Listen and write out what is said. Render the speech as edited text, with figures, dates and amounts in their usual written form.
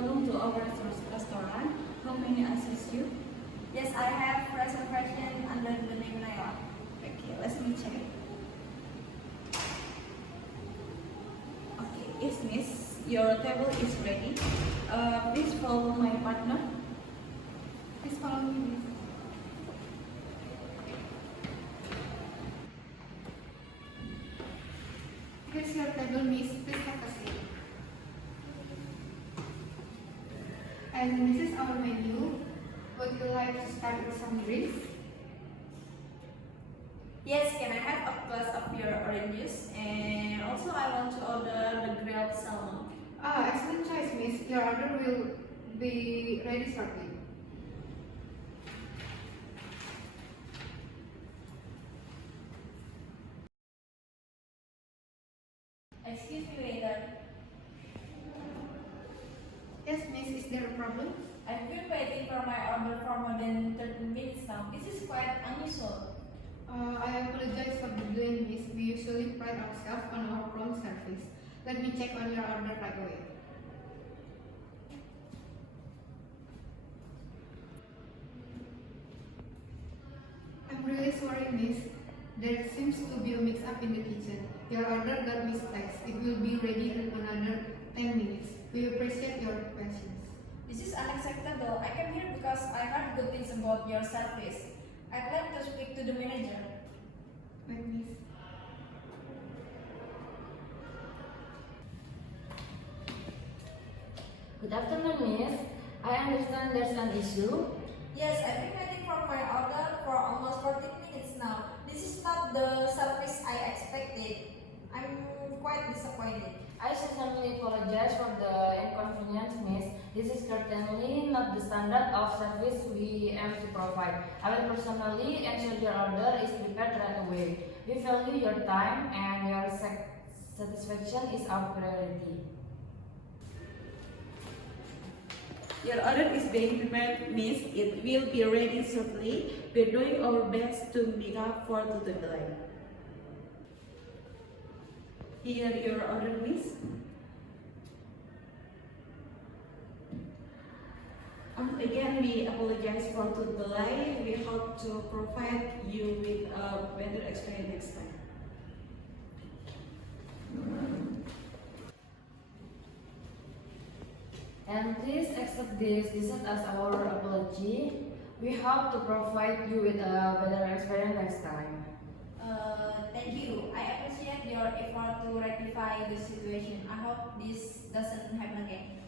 Welcome to our restaurant. How may I assist you? Yes, I have reservation under the name Naila. Okay, let me check. Okay, yes, miss. Your table is ready. Please follow my partner. Please follow me, please. Here's your table, miss. Please have a seat. And this is our menu. Would you like to start with some drinks? Yes, can I have a glass of your orange juice? And also I want to order the grilled salmon. Ah, excellent choice, miss. Your order will be ready shortly. Excuse me, waiter. Yes, miss. Is there a problem? I've been waiting for my order for more than 30 minutes now. This is quite unusual. I apologize for the delay, miss. We usually pride ourselves on our prompt service. Let me check on your order right away. I'm really sorry, miss. There seems to be a mix-up in the kitchen. Your order got misplaced. It will be ready in another 10 minutes. We appreciate your questions. This is unacceptable. I came here because I heard good things about your service. I'd like to speak to the manager. Wait, miss. Good afternoon, miss. I understand there's an issue. Yes, I've been waiting for my order for almost 14 minutes now. This is not the service I expected. I'm quite disappointed. I sincerely apologize for the inconvenience, miss. This is certainly not the standard of service we aim to provide. I will personally ensure your order is prepared right away. We value your time and your satisfaction is our priority. Your order is being prepared, miss. It will be ready shortly. We're doing our best to make up for the delay. Here your order, miss. Again, we apologize for the delay. We hope to provide you with a better experience next time. And please accept this dessert as our apology. We hope to provide you with a better experience next time. Thank you. I appreciate your effort to rectify the situation. I hope this doesn't happen again.